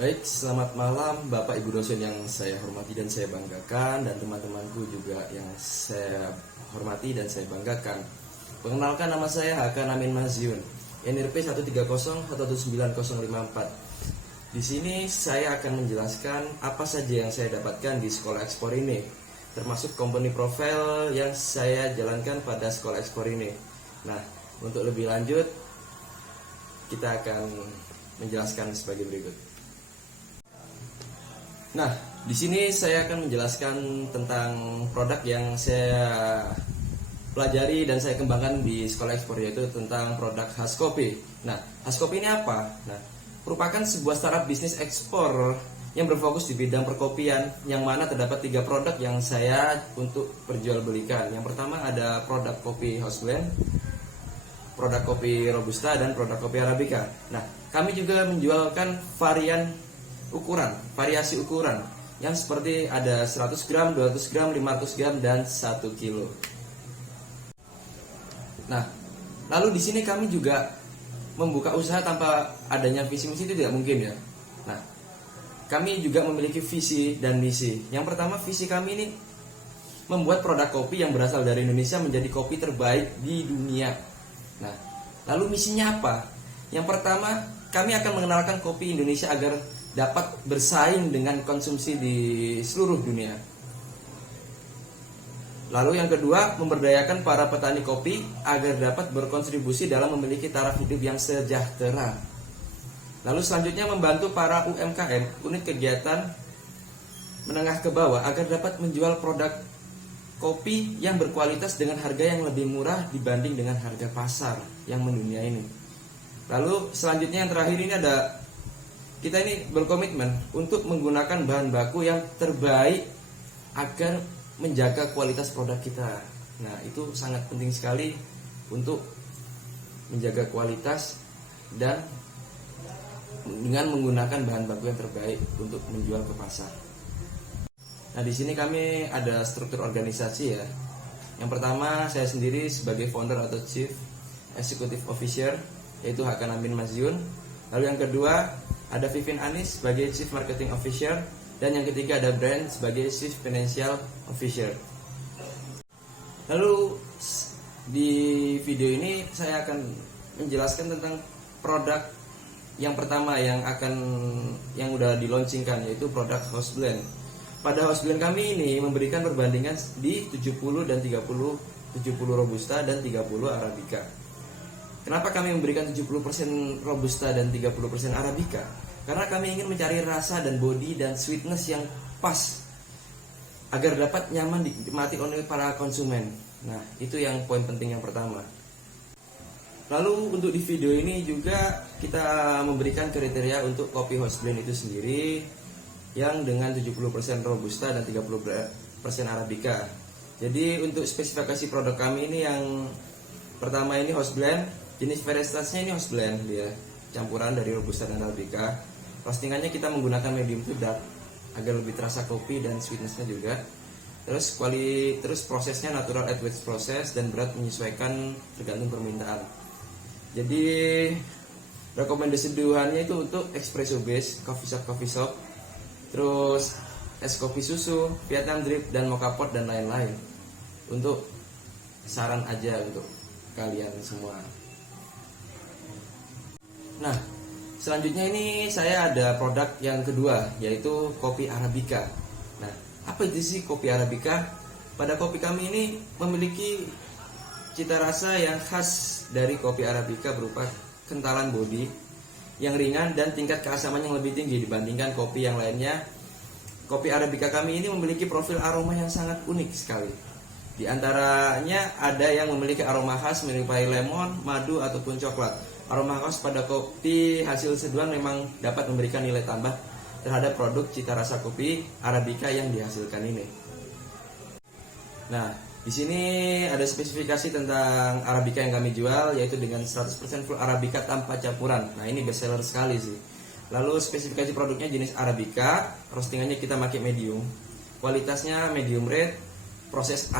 Baik, selamat malam Bapak Ibu dosen yang saya hormati dan saya banggakan, dan teman-temanku juga yang saya hormati dan saya banggakan. Perkenalkan, nama saya Hakan Amin Maziun, NRP 130119054. Di sini saya akan menjelaskan apa saja yang saya dapatkan di Sekolah Ekspor ini, termasuk company profile yang saya jalankan pada Sekolah Ekspor ini. Nah, untuk lebih lanjut kita akan menjelaskan sebagai berikut. Nah, di sini saya akan menjelaskan tentang produk yang saya pelajari dan saya kembangkan di Sekolah Ekspor, yaitu tentang produk khas kopi. Nah, khas kopi ini apa? Nah, merupakan sebuah startup bisnis ekspor yang berfokus di bidang perkopian, yang mana terdapat 3 produk yang saya untuk perjualbelikan. Yang pertama ada produk kopi house blend, produk kopi robusta, dan produk kopi arabica. Nah, kami juga menjualkan variasi ukuran yang seperti ada 100 gram, 200 gram, 500 gram, dan 1 kilo. Nah, lalu di sini kami juga membuka usaha tanpa adanya visi misi, itu tidak mungkin ya. Nah, kami juga memiliki visi dan misi. Yang pertama, visi kami ini membuat produk kopi yang berasal dari Indonesia menjadi kopi terbaik di dunia. Nah, lalu misinya apa? Yang pertama, kami akan mengenalkan kopi Indonesia agar dapat bersaing dengan konsumsi di seluruh dunia. Lalu yang kedua, memberdayakan para petani kopi agar dapat berkontribusi dalam memiliki taraf hidup yang sejahtera. Lalu selanjutnya, membantu para UMKM, unit kegiatan menengah ke bawah, agar dapat menjual produk kopi yang berkualitas dengan harga yang lebih murah dibanding dengan harga pasar yang mendunia ini. Lalu selanjutnya yang terakhir ini ada, kita ini berkomitmen untuk menggunakan bahan baku yang terbaik agar menjaga kualitas produk kita. Nah, itu sangat penting sekali untuk menjaga kualitas dan dengan menggunakan bahan baku yang terbaik untuk menjual ke pasar. Nah, di sini kami ada struktur organisasi ya. Yang pertama, saya sendiri sebagai founder atau Chief Executive Officer, yaitu Hakan Amin Maziun. Lalu yang kedua, ada Vivin Anis sebagai Chief Marketing Officer, dan yang ketiga ada Brand sebagai Chief Financial Officer. Lalu di video ini saya akan menjelaskan tentang produk yang pertama yang udah di-launchingkan, yaitu produk house blend. Pada house blend kami ini memberikan perbandingan di 70 dan 30, 70 robusta dan 30 arabica. Kenapa kami memberikan 70% robusta dan 30% arabica? Karena kami ingin mencari rasa dan body dan sweetness yang pas agar dapat nyaman dinikmati oleh para konsumen. Nah, itu yang poin penting yang pertama. Lalu untuk di video ini juga kita memberikan kriteria untuk kopi house blend itu sendiri, yang dengan 70% robusta dan 30% arabica. Jadi untuk spesifikasi produk kami ini, yang pertama ini house blend, jenis varietasnya ini house blend dia, campuran dari robusta dan arabica. Roastingannya kita menggunakan medium to dark agar lebih terasa kopi dan sweetnessnya juga. Terus prosesnya natural advanced proses dan berat menyesuaikan tergantung permintaan. Jadi rekomendasi duhannya itu untuk espresso base, coffee shop, terus es kopi susu, Vietnam drip, dan mocha pot, dan lain-lain. Untuk saran aja untuk kalian semua. Nah, selanjutnya ini saya ada produk yang kedua, yaitu kopi arabica. Nah, apa itu sih kopi arabica? Pada kopi kami ini memiliki cita rasa yang khas dari kopi arabica berupa kentalan body yang ringan dan tingkat keasaman yang lebih tinggi dibandingkan kopi yang lainnya. Kopi arabica kami ini memiliki profil aroma yang sangat unik sekali. Di antaranya ada yang memiliki aroma khas menyerupai lemon, madu, ataupun coklat. Aroma khas pada kopi hasil seduhan memang dapat memberikan nilai tambah terhadap produk cita rasa kopi arabica yang dihasilkan ini. Nah, di sini ada spesifikasi tentang arabica yang kami jual, yaitu dengan 100% full arabica tanpa campuran. Nah, ini best seller sekali sih. Lalu spesifikasi produknya jenis arabica, roastingannya kita pakai medium. Kualitasnya medium rare, proses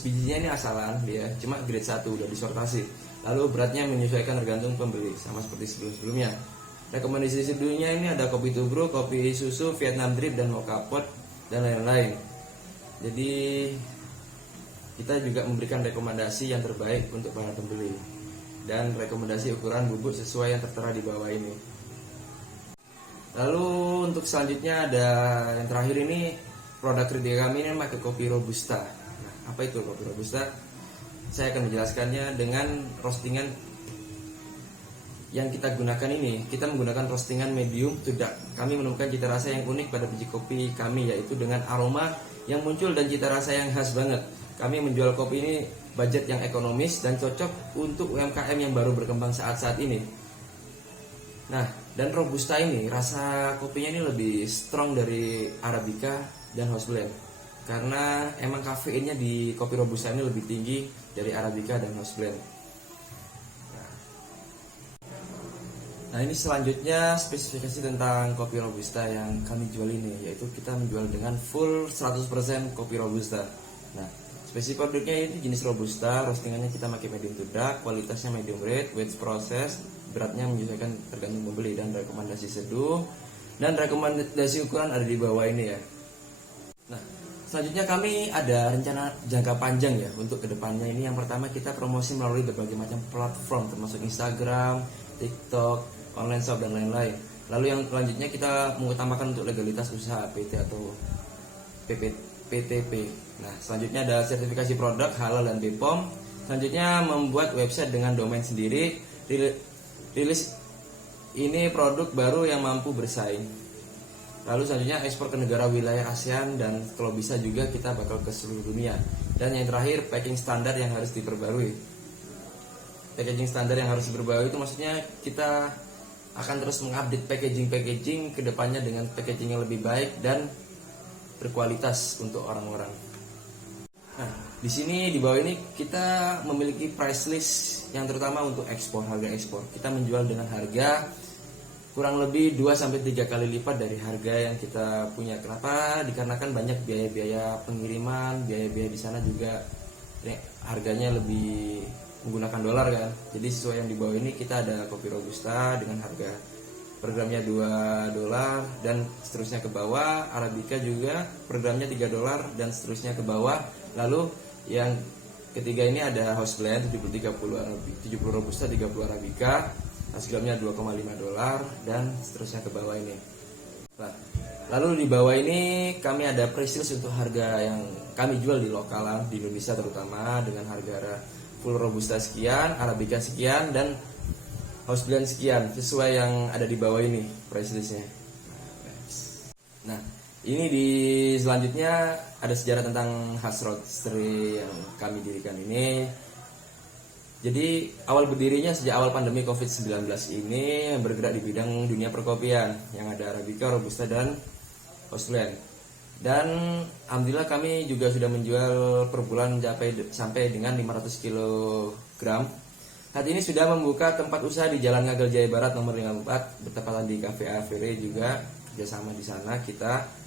bijinya ini asalan dia, cuma grade 1 udah disortasi. Lalu beratnya menyesuaikan tergantung pembeli, sama seperti sebelum-sebelumnya. Rekomendasi seduhnya ini ada kopi tubruk, kopi susu, Vietnam drip, dan mocha pot, dan lain-lain. Jadi kita juga memberikan rekomendasi yang terbaik untuk para pembeli dan rekomendasi ukuran bubuk sesuai yang tertera di bawah ini. Lalu untuk selanjutnya ada yang terakhir ini, produk ketiga kami ini pakai kopi robusta. Nah, apa itu kopi robusta? Saya akan menjelaskannya dengan roastingan yang kita gunakan ini. Kita menggunakan roastingan medium to dark. Kami menemukan cita rasa yang unik pada biji kopi kami, yaitu dengan aroma yang muncul dan cita rasa yang khas banget. Kami menjual kopi ini budget yang ekonomis dan cocok untuk UMKM yang baru berkembang saat-saat ini. Nah, dan robusta ini rasa kopinya ini lebih strong dari arabica dan house blend, karena emang kafeinnya di kopi robusta ini lebih tinggi dari arabica dan house blend. Nah, ini selanjutnya spesifikasi tentang kopi robusta yang kami jual ini, yaitu kita menjual dengan full 100% kopi robusta. Nah, spesifikasi produknya ini jenis robusta, roastingannya kita pakai medium to dark, kualitasnya medium rare, weight process, beratnya menyesuaikan tergantung pembeli, dan rekomendasi seduh dan rekomendasi ukuran ada di bawah ini ya. Nah, selanjutnya kami ada rencana jangka panjang ya untuk kedepannya ini. Yang pertama, kita promosi melalui berbagai macam platform termasuk Instagram, TikTok, online shop, dan lain-lain. Lalu yang selanjutnya, kita mengutamakan untuk legalitas usaha PT atau PTP. Nah, selanjutnya ada sertifikasi produk halal dan BPOM. Selanjutnya membuat website dengan domain sendiri. Rilis ini produk baru yang mampu bersaing. Lalu selanjutnya ekspor ke negara wilayah ASEAN, dan kalau bisa juga kita bakal ke seluruh dunia. Dan yang terakhir, packing standar yang harus diperbarui. Packaging standar yang harus diperbarui itu maksudnya kita akan terus mengupdate packaging kedepannya dengan packaging yang lebih baik dan berkualitas untuk orang-orang. Nah, di sini di bawah ini kita memiliki price list yang terutama untuk ekspor, harga ekspor. Kita menjual dengan harga kurang lebih 2-3 kali lipat dari harga yang kita punya. Kenapa? Dikarenakan banyak biaya-biaya pengiriman, biaya-biaya di sana juga harganya lebih menggunakan dolar kan. Jadi sesuai yang di bawah ini kita ada kopi robusta dengan harga per gramnya $2 dan seterusnya ke bawah. Arabica juga per gramnya $3 dan seterusnya ke bawah. Lalu yang ketiga ini ada house blend 70 robusta, 30 arabica, gramnya $2,5 dan seterusnya ke bawah ini. Nah, lalu di bawah ini kami ada price list untuk harga yang kami jual di lokalan di Indonesia, terutama dengan harga full robusta sekian, arabica sekian, dan house blend sekian, sesuai yang ada di bawah ini price listnya. Nah, ini di selanjutnya ada sejarah tentang Hash Roastery yang kami dirikan ini. Jadi awal berdirinya sejak awal pandemi COVID-19 ini, bergerak di bidang dunia perkopian yang ada arabica, robusta, dan house blend. Dan alhamdulillah kami juga sudah menjual per bulan sampai dengan 500 kg. Saat ini sudah membuka tempat usaha di Jalan Ngagel Jaya Barat nomor 54, bertepatan di Cafe Avere juga, kerjasama di sana kita.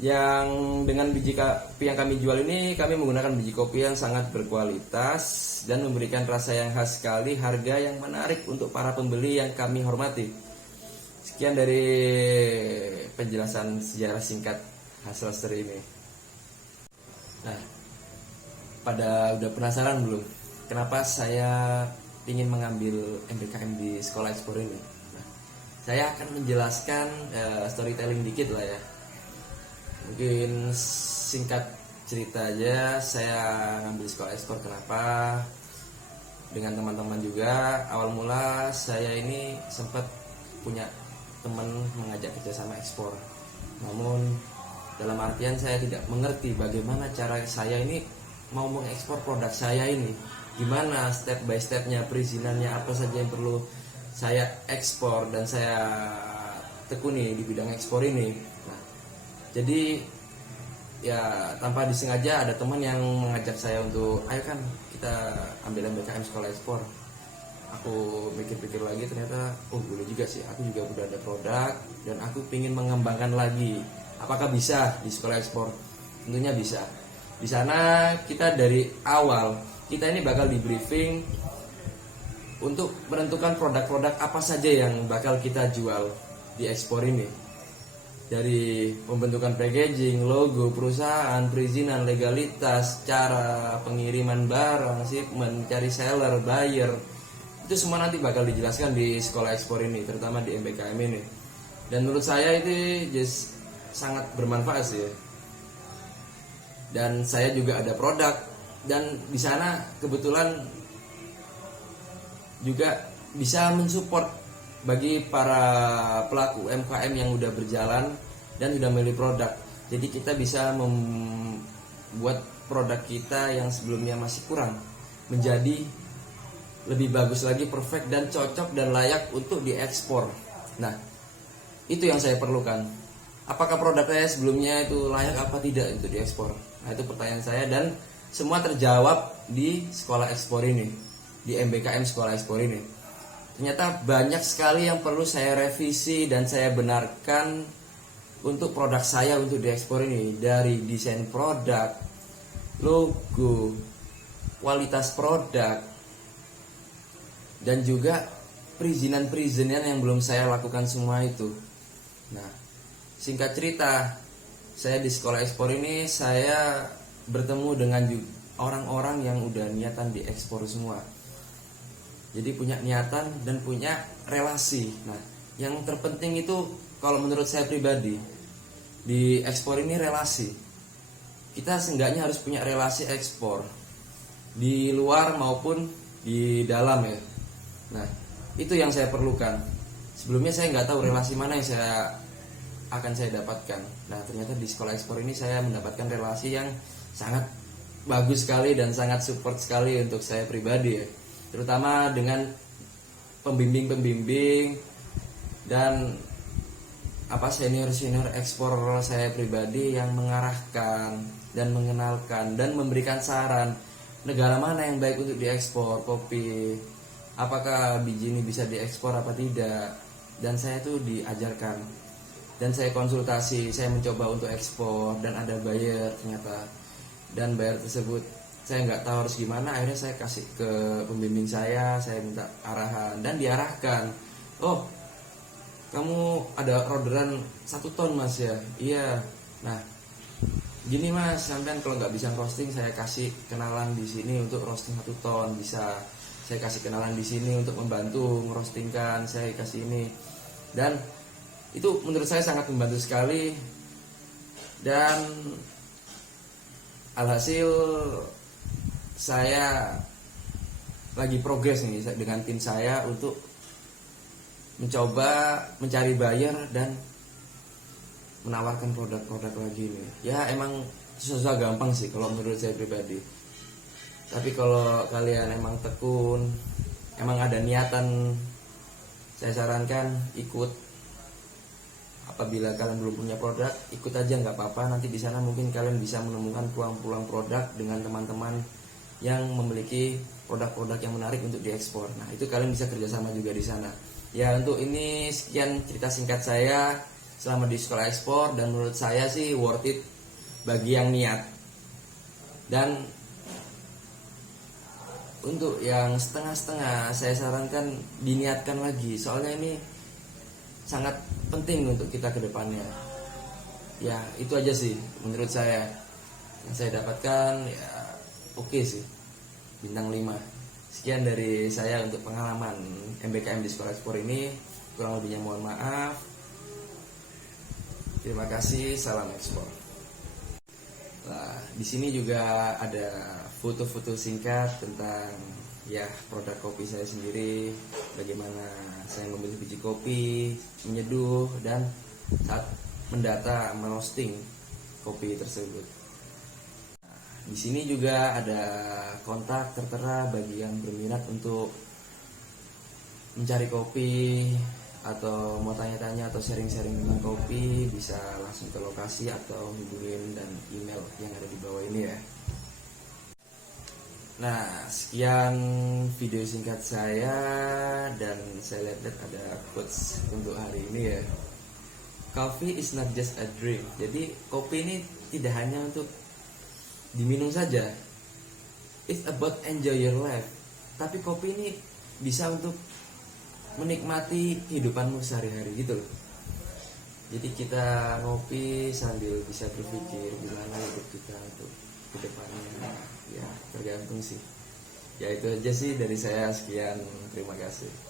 Yang dengan biji kopi yang kami jual ini, kami menggunakan biji kopi yang sangat berkualitas dan memberikan rasa yang khas sekali, harga yang menarik untuk para pembeli yang kami hormati. Sekian dari penjelasan sejarah singkat Hash Roastery ini. Nah, udah penasaran belum kenapa saya ingin mengambil MBKM di sekolah ekspor ini? Nah, saya akan menjelaskan storytelling dikit lah ya. Mungkin singkat cerita aja, saya ngambil sekolah ekspor kenapa? Dengan teman-teman juga. Awal mula saya ini sempat punya teman mengajak kerjasama ekspor. Namun dalam artian saya tidak mengerti bagaimana cara saya ini mau mengekspor produk saya ini. Gimana step by stepnya, perizinannya, apa saja yang perlu saya ekspor dan saya tekuni di bidang ekspor ini. Nah, jadi ya tanpa disengaja ada teman yang mengajak saya untuk ayo kan kita ambil MBKM sekolah ekspor. Aku pikir-pikir lagi, ternyata boleh juga sih, aku juga udah ada produk dan aku ingin mengembangkan lagi. Apakah bisa di sekolah ekspor? Tentunya bisa. Di sana kita dari awal kita ini bakal di briefing untuk menentukan produk-produk apa saja yang bakal kita jual di ekspor ini. Dari pembentukan packaging, logo perusahaan, perizinan, legalitas, cara pengiriman barang, shipment, cari seller, buyer, itu semua nanti bakal dijelaskan di sekolah ekspor ini, terutama di MBKM ini. Dan menurut saya itu just sangat bermanfaat sih ya. Dan saya juga ada produk, dan di sana kebetulan juga bisa mensupport bagi para pelaku UMKM yang udah berjalan dan sudah memilih produk. Jadi kita bisa membuat produk kita yang sebelumnya masih kurang menjadi lebih bagus lagi, perfect dan cocok dan layak untuk diekspor. Nah, itu yang saya perlukan. Apakah produk saya sebelumnya itu layak apa tidak untuk diekspor? Nah, itu pertanyaan saya, dan semua terjawab di sekolah ekspor ini, di MBKM sekolah ekspor ini. Ternyata banyak sekali yang perlu saya revisi dan saya benarkan untuk produk saya untuk diekspor ini. Dari desain produk, logo, kualitas produk, dan juga perizinan-perizinan yang belum saya lakukan semua itu. Nah, singkat cerita, saya di sekolah ekspor ini saya bertemu dengan orang-orang yang udah niatan diekspor semua. Jadi punya niatan dan punya relasi. Nah, yang terpenting itu kalau menurut saya pribadi di ekspor ini relasi. Kita seenggaknya harus punya relasi ekspor di luar maupun di dalam ya. Nah, itu yang saya perlukan. Sebelumnya saya nggak tahu relasi mana yang akan saya dapatkan. Nah, ternyata di sekolah ekspor ini saya mendapatkan relasi yang sangat bagus sekali dan sangat support sekali untuk saya pribadi ya. Terutama dengan pembimbing-pembimbing dan senior-senior ekspor saya pribadi yang mengarahkan dan mengenalkan dan memberikan saran negara mana yang baik untuk diekspor kopi, apakah biji ini bisa diekspor apa tidak. Dan saya tuh diajarkan dan saya konsultasi, saya mencoba untuk ekspor dan ada buyer ternyata, dan buyer tersebut saya nggak tahu harus gimana, akhirnya saya kasih ke pembimbing saya minta arahan dan diarahkan. Oh, kamu ada orderan 1 ton mas ya? Iya. Nah, gini mas, sampean kalau nggak bisa roasting saya kasih kenalan di sini untuk roasting 1 ton bisa. Saya kasih kenalan di sini untuk membantu ngerostingkan, saya kasih ini. Dan itu menurut saya sangat membantu sekali. Dan alhasil saya lagi progres nih dengan tim saya untuk mencoba mencari buyer dan menawarkan produk-produk lagi nih. Ya emang susah gampang sih kalau menurut saya pribadi. Tapi kalau kalian emang tekun, emang ada niatan, saya sarankan ikut. Apabila kalian belum punya produk, ikut aja nggak apa-apa. Nanti di sana mungkin kalian bisa menemukan peluang-peluang produk dengan teman-teman yang memiliki produk-produk yang menarik untuk diekspor. Nah, itu kalian bisa kerjasama juga di sana. Ya, untuk ini sekian cerita singkat saya selama di sekolah ekspor, dan menurut saya sih worth it bagi yang niat. Dan untuk yang setengah-setengah saya sarankan diniatkan lagi, soalnya ini sangat penting untuk kita ke depannya. Ya, itu aja sih menurut saya yang saya dapatkan. Ya, oke sih, bintang 5. Sekian dari saya untuk pengalaman MBKM di sekolah ekspor ini. Kurang lebihnya mohon maaf. Terima kasih, salam ekspor. Nah, di sini juga ada foto-foto singkat tentang ya produk kopi saya sendiri, bagaimana saya memilih biji kopi, menyeduh, dan saat mendata, merosting kopi tersebut. Di sini juga ada kontak tertera bagi yang berminat untuk mencari kopi atau mau tanya-tanya atau sharing-sharing tentang kopi, bisa langsung ke lokasi atau hubungin dan email yang ada di bawah ini ya. Nah, sekian video singkat saya, dan saya lihat ada quotes untuk hari ini ya. Coffee is not just a drink. Jadi kopi ini tidak hanya untuk diminum saja. It's about enjoy your life. Tapi kopi ini bisa untuk menikmati kehidupanmu sehari-hari gitu loh. Jadi kita ngopi sambil bisa berpikir gimana hidup kita untuk kedepannya. Ya tergantung sih. Ya itu aja sih dari saya, sekian, terima kasih.